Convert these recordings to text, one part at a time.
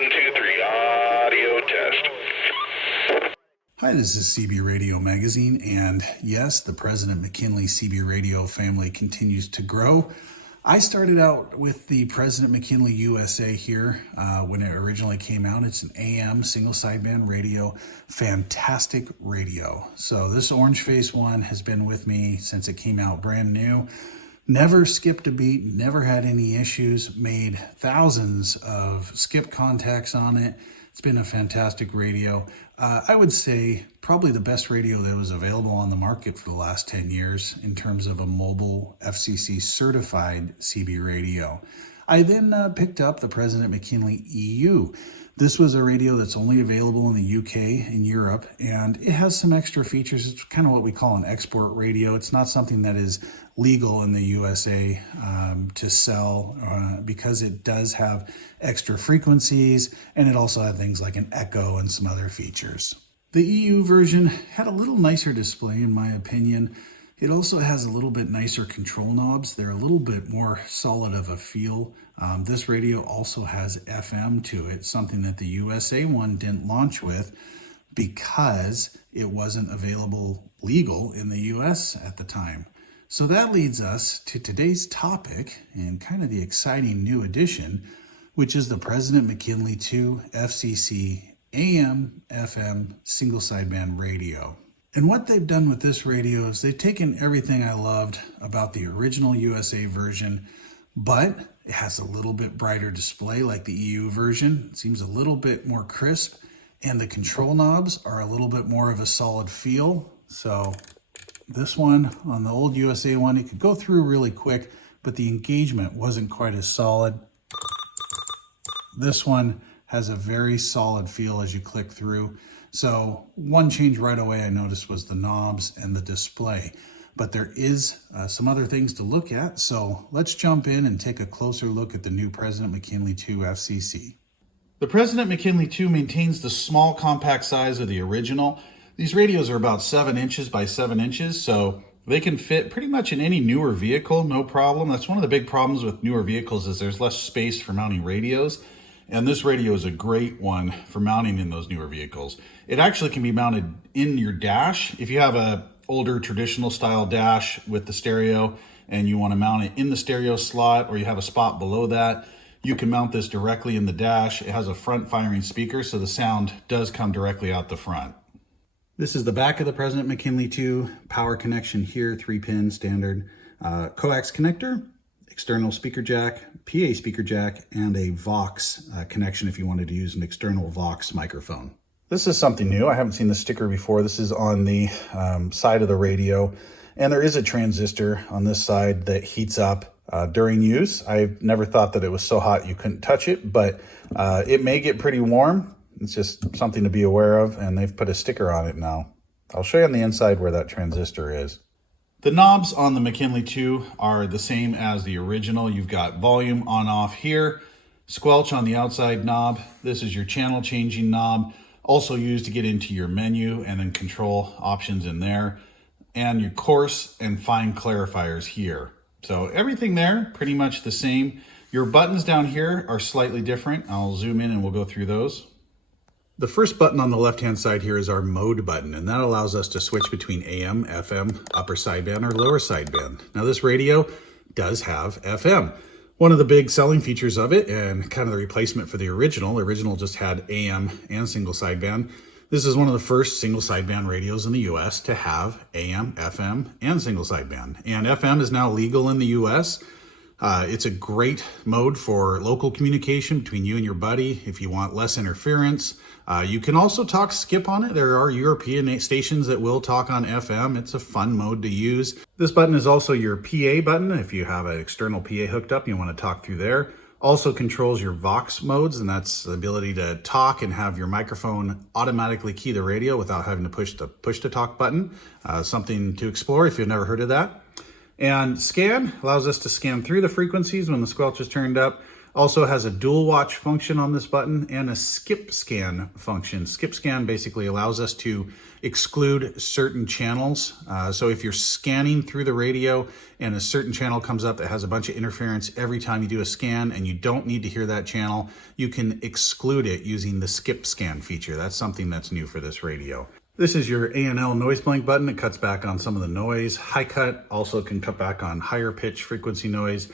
1, 2, 3, audio test. Hi, this is CB Radio Magazine, and yes, the President McKinley CB Radio family continues to grow. I started out with the President McKinley USA here when it originally came out. It's an AM single sideband radio, fantastic radio. So this orange face one has been with me since it came out brand new. Never skipped a beat, never had any issues, made thousands of skip contacts on it. It's been a fantastic radio. I would say probably the best radio that was available on the market for the last 10 years in terms of a mobile FCC certified CB radio. I then picked up the President McKinley EU. This was a radio that's only available in the UK and Europe, and it has some extra features. It's kind of what we call an export radio. It's not something that is legal in the USA to sell because it does have extra frequencies, and it also had things like an echo and some other features. The EU version had a little nicer display in my opinion. It also has a little bit nicer control knobs. They're a little bit more solid of a feel. This radio also has FM to it, something that the USA one didn't launch with because it wasn't available legal in the US at the time. So that leads us to today's topic and kind of the exciting new addition, which is the President McKinley II FCC AM FM single sideband radio. And what they've done with this radio is they've taken everything I loved about the original USA version, but it has a little bit brighter display like the EU version. It seems a little bit more crisp, and the control knobs are a little bit more of a solid feel. So this one on the old USA one, it could go through really quick, but the engagement wasn't quite as solid. This one has a very solid feel as you click through. So one change right away I noticed was the knobs and the display, but there is some other things to look at. So let's jump in and take a closer look at the new President McKinley II FCC. The President McKinley II maintains the small compact size of the original. These radios are about 7 inches by 7 inches, so they can fit pretty much in any newer vehicle, no problem. That's one of the big problems with newer vehicles is there's less space for mounting radios. And this radio is a great one for mounting in those newer vehicles. It actually can be mounted in your dash. If you have a older traditional style dash with the stereo and you want to mount it in the stereo slot, or you have a spot below that, you can mount this directly in the dash. It has a front firing speaker, so the sound does come directly out the front. This is the back of the President McKinley II, power connection here, 3-pin standard, coax connector, external speaker jack, PA speaker jack, and a Vox connection if you wanted to use an external Vox microphone. This is something new. I haven't seen the sticker before. This is on the side of the radio, and there is a transistor on this side that heats up during use. I've never thought that it was so hot you couldn't touch it, but it may get pretty warm. It's just something to be aware of, and they've put a sticker on it now. I'll show you on the inside where that transistor is. The knobs on the McKinley II are the same as the original. You've got volume on off here, squelch on the outside knob. This is your channel changing knob, also used to get into your menu and then control options in there, and your coarse and fine clarifiers here. So everything there, pretty much the same. Your buttons down here are slightly different. I'll zoom in and we'll go through those. The first button on the left-hand side here is our mode button, and that allows us to switch between AM, FM, upper sideband, or lower sideband. Now this radio does have FM. One of the big selling features of it, and kind of the replacement for the original just had AM and single sideband. This is one of the first single sideband radios in the US to have AM, FM, and single sideband. And FM is now legal in the US. It's a great mode for local communication between you and your buddy if you want less interference. You can also talk skip on it. There are European stations that will talk on FM. It's a fun mode to use. This button is also your PA button. If you have an external PA hooked up, you want to talk through there. Also controls your Vox modes, and that's the ability to talk and have your microphone automatically key the radio without having to push the push-to-talk button. Something to explore if you've never heard of that. And scan allows us to scan through the frequencies when the squelch is turned up. Also has a dual watch function on this button and a skip scan function. Skip scan basically allows us to exclude certain channels. So if you're scanning through the radio and a certain channel comes up that has a bunch of interference every time you do a scan and you don't need to hear that channel, you can exclude it using the skip scan feature. That's something that's new for this radio. This is your A&L noise blank button. It cuts back on some of the noise. High cut also can cut back on higher pitch frequency noise.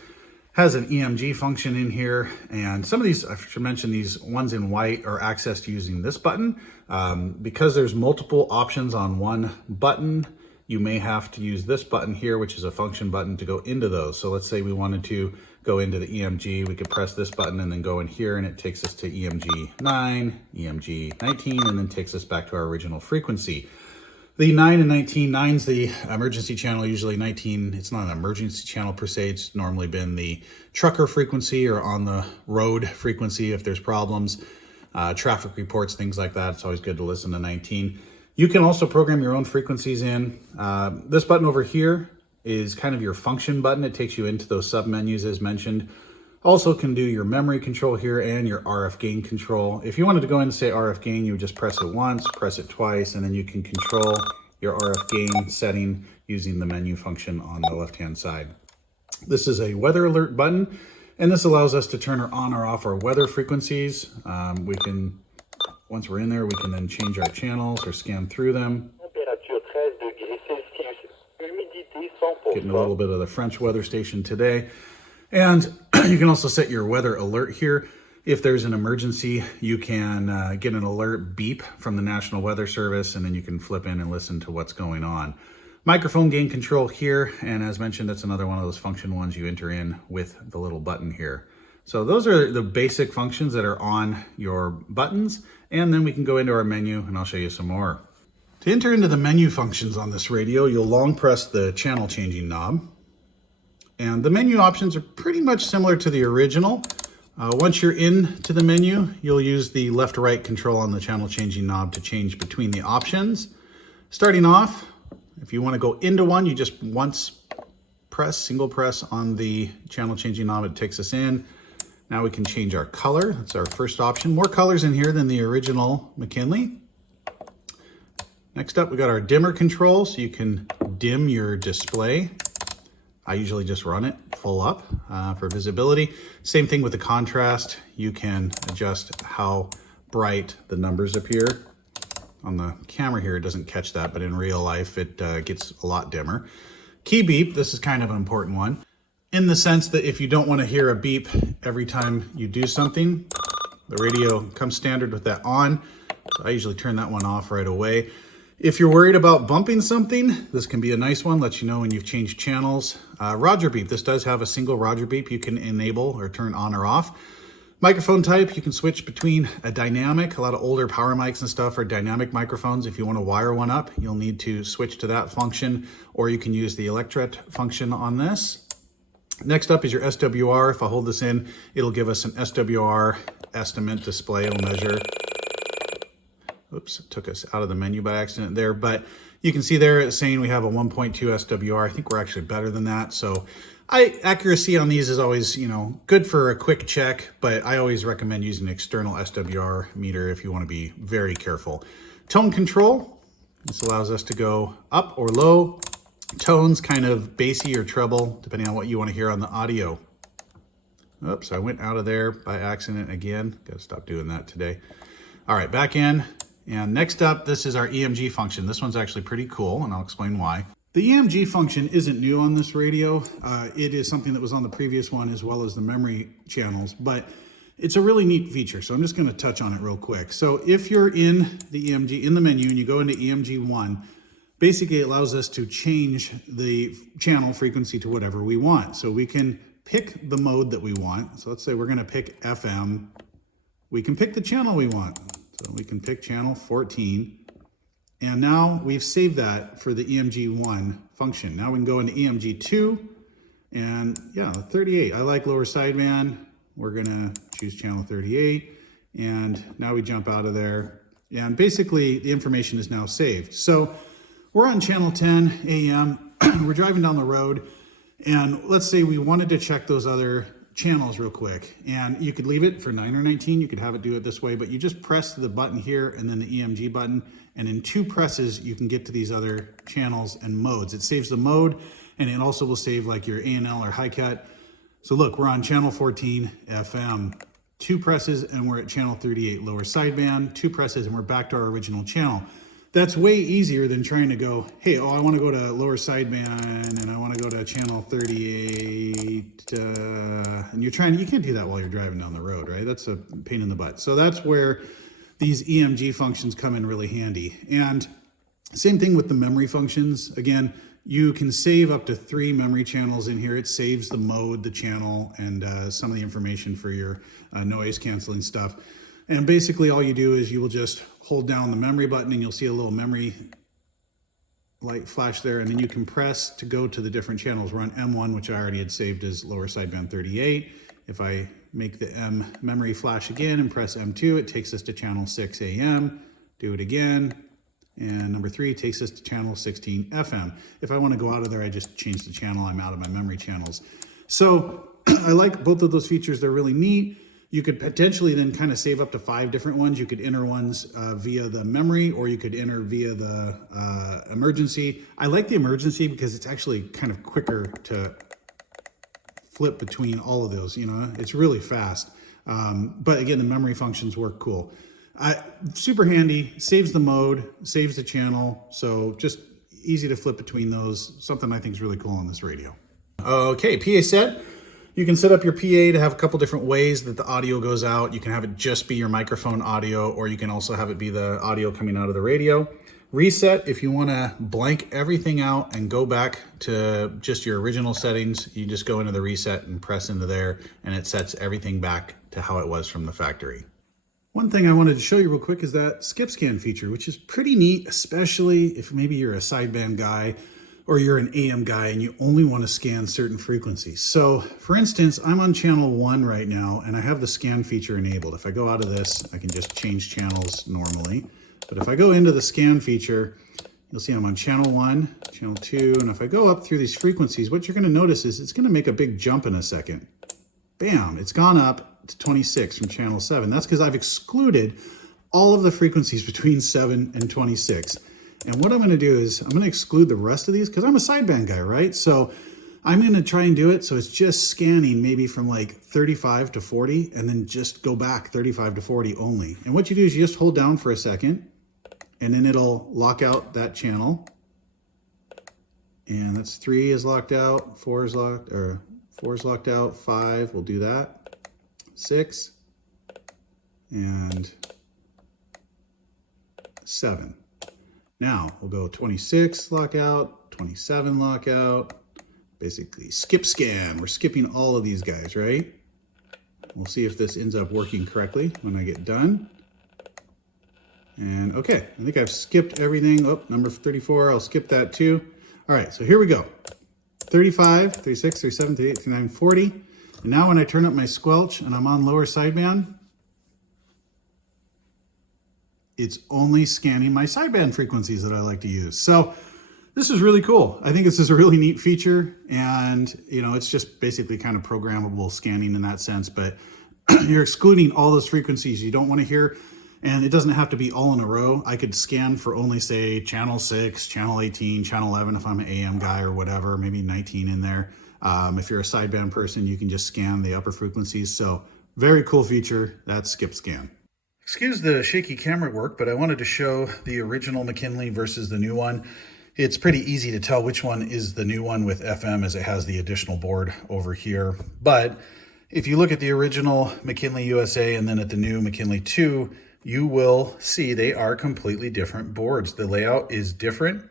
Has an EMG function in here, and some of these, I should mention, these ones in white are accessed using this button. Because there's multiple options on one button, you may have to use this button here, which is a function button, to go into those. So let's say we wanted to go into the EMG, we could press this button and then go in here, and it takes us to EMG 9, EMG 19, and then takes us back to our original frequency. The 9 and 19, 9's the emergency channel, usually 19, it's not an emergency channel per se, it's normally been the trucker frequency or on the road frequency if there's problems, traffic reports, things like that. It's always good to listen to 19. You can also program your own frequencies in. This button over here is kind of your function button. It takes you into those sub-menus as mentioned. Also can do your memory control here and your RF gain control. If you wanted to go in and say RF gain, you would just press it once, press it twice, and then you can control your RF gain setting using the menu function on the left-hand side. This is a weather alert button, and this allows us to turn on or off our weather frequencies. We can, once we're in there, we can then change our channels or scan through them. Getting a little bit of the French weather station today. And you can also set your weather alert here. If there's an emergency, you can get an alert beep from the National Weather Service, and then you can flip in and listen to what's going on. Microphone gain control here, and as mentioned, that's another one of those function ones you enter in with the little button here. So those are the basic functions that are on your buttons, and then we can go into our menu, and I'll show you some more. To enter into the menu functions on this radio, you'll long press the channel changing knob. And the menu options are pretty much similar to the original. Once you're into the menu, you'll use the left-right control on the channel changing knob to change between the options. Starting off, if you want to go into one, you just once press, single press on the channel changing knob, it takes us in. Now we can change our color. That's our first option. More colors in here than the original McKinley. Next up, we got our dimmer control, so you can dim your display. I usually just run it full up for visibility. Same thing with the contrast. You can adjust how bright the numbers appear. On the camera here, it doesn't catch that, but in real life, it gets a lot dimmer. Key beep, this is kind of an important one, in the sense that if you don't want to hear a beep every time you do something, the radio comes standard with that on. So I usually turn that one off right away. If you're worried about bumping something, this can be a nice one, lets you know when you've changed channels. Roger beep, this does have a single Roger beep you can enable or turn on or off. Microphone type, you can switch between a dynamic. A lot of older power mics and stuff are dynamic microphones. If you want to wire one up, you'll need to switch to that function, or you can use the electret function on this. Next up is your SWR. If I hold this in, it'll give us an SWR estimate display. It'll measure. Oops, it took us out of the menu by accident there, but you can see there it's saying we have a 1.2 SWR. I think we're actually better than that. So accuracy on these is always, good for a quick check, but I always recommend using an external SWR meter if you want to be very careful. Tone control, this allows us to go up or low. Tones kind of bassy or treble, depending on what you want to hear on the audio. Oops, I went out of there by accident again. Got to stop doing that today. All right, back in. And next up, this is our EMG function. This one's actually pretty cool, and I'll explain why. The EMG function isn't new on this radio. It is something that was on the previous one as well as the memory channels, but it's a really neat feature. So I'm just going to touch on it real quick. So if you're in the EMG, in the menu, and you go into EMG 1, basically it allows us to change the channel frequency to whatever we want. So we can pick the mode that we want. So let's say we're going to pick FM. We can pick the channel we want. So we can pick channel 14. And now we've saved that for the EMG 1 function. Now we can go into EMG 2 and 38. I like lower sideband. We're gonna choose channel 38. And now we jump out of there. And basically the information is now saved. So we're on channel 10 AM. We're driving down the road. And let's say we wanted to check those other channels real quick. And you could leave it for 9 or 19. You could have it do it this way, but you just press the button here and then the EMG button. And in 2 presses, you can get to these other channels and modes. It saves the mode, and it also will save like your A&L or high cut. So look, we're on channel 14 FM. 2 presses and we're at channel 38 lower sideband. 2 presses and we're back to our original channel. That's way easier than trying to go, hey, I want to go to lower sideband and I want to go to channel 38. And you can't do that while you're driving down the road, right? That's a pain in the butt. So that's where these EMG functions come in really handy. And same thing with the memory functions. Again, you can save up to 3 memory channels in here. It saves the mode, the channel, and some of the information for your noise canceling stuff. And basically all you do is you will just hold down the memory button and you'll see a little memory light flash there. And then you can press to go to the different channels. We're on M1, which I already had saved as lower sideband 38. If I make the M memory flash again and press M2, it takes us to channel 6 AM. Do it again. And number 3 takes us to channel 16 FM. If I want to go out of there, I just change the channel. I'm out of my memory channels. So I like both of those features. They're really neat. You could potentially then kind of save up to 5 different ones. You could enter ones via the memory, or you could enter via the emergency. I like the emergency because it's actually kind of quicker to flip between all of those. You know, it's really fast. But again, the memory functions work cool. Super handy, saves the mode, saves the channel. So just easy to flip between those. Something I think is really cool on this radio. Okay, PA set. You can set up your PA to have a couple different ways that the audio goes out. You can have it just be your microphone audio, or you can also have it be the audio coming out of the radio. Reset, if you want to blank everything out and go back to just your original settings, you just go into the reset and press into there, and it sets everything back to how it was from the factory. One thing I wanted to show you real quick is that skip scan feature, which is pretty neat, especially if maybe you're a sideband guy or you're an AM guy and you only want to scan certain frequencies. So for instance, I'm on channel 1 right now and I have the scan feature enabled. If I go out of this, I can just change channels normally. But if I go into the scan feature, you'll see I'm on channel 1, channel 2, and if I go up through these frequencies, what you're going to notice is it's going to make a big jump in a second. Bam, it's gone up to 26 from channel 7. That's because I've excluded all of the frequencies between 7 and 26. And what I'm going to do is I'm going to exclude the rest of these because I'm a sideband guy, right? So I'm going to try and do it so it's just scanning maybe from like 35 to 40 and then just go back 35 to 40 only. And what you do is you just hold down for a second and then it'll lock out that channel. And that's 3 is locked out, 4 is locked, or 4 is locked out, 5, we'll do that. 6 and 7. Now we'll go 26 lockout, 27 lockout, basically skip scan. We're skipping all of these guys, right? We'll see if this ends up working correctly when I get done. And okay, I think I've skipped everything. Oh, number 34, I'll skip that too. All right, so here we go. 35, 36, 37, 38, 39, 40. And now when I turn up my squelch and I'm on lower sideband, it's only scanning my sideband frequencies that I like to use. So this is really cool. I think this is a really neat feature, and you know, it's just basically kind of programmable scanning in that sense, but you're excluding all those frequencies you don't want to hear, and it doesn't have to be all in a row. I could scan for only say channel 6, channel 18, channel 11 if I'm an AM guy or whatever, maybe 19 in there. If you're a sideband person, you can just scan the upper frequencies. So very cool feature. That's skip scan. Excuse the shaky camera work, but I wanted to show the original McKinley versus the new one. It's pretty easy to tell which one is the new one with FM as it has the additional board over here. But if you look at the original McKinley USA and then at the new McKinley II, you will see they are completely different boards. The layout is different.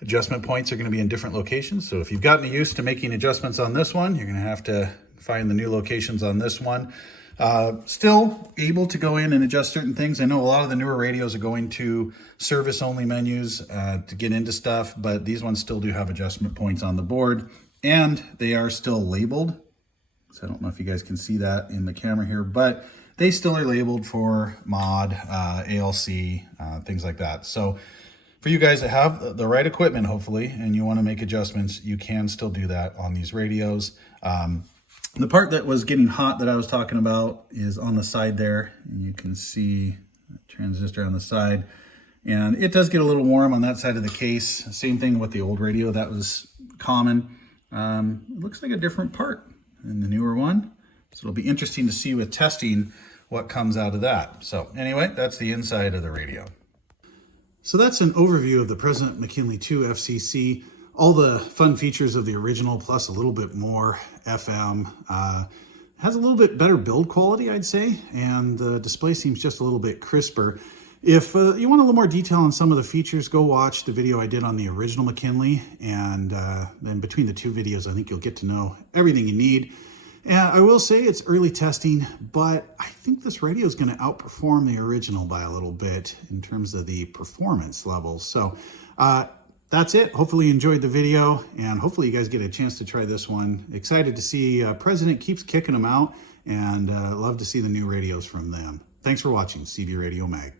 Adjustment points are going to be in different locations. So if you've gotten used to making adjustments on this one, you're going to have to find the new locations on this one. Still able to go in and adjust certain things. I know a lot of the newer radios are going to service only menus to get into stuff, but these ones still do have adjustment points on the board, and they are still labeled. So I don't know if you guys can see that in the camera here, but they still are labeled for mod, ALC, things like that. So for you guys that have the right equipment, hopefully, and you want to make adjustments, you can still do that on these radios. The part that was getting hot that I was talking about is on the side there. And you can see the transistor on the side. And it does get a little warm on that side of the case. Same thing with the old radio, that was common. It looks like a different part in the newer one. So it'll be interesting to see with testing what comes out of that. So anyway, that's the inside of the radio. So that's an overview of the present McKinley II FCC. All the fun features of the original, plus a little bit more FM. Has a little bit better build quality, I'd say, and the display seems just a little bit crisper. If you want a little more detail on some of the features, go watch the video I did on the original McKinley, and then between the two videos, I think you'll get to know everything you need. And I will say it's early testing, but I think this radio is going to outperform the original by a little bit in terms of the performance levels. So that's it. Hopefully you enjoyed the video, and hopefully you guys get a chance to try this one. Excited to see President keeps kicking them out, and love to see the new radios from them. Thanks for watching CV Radio Mag.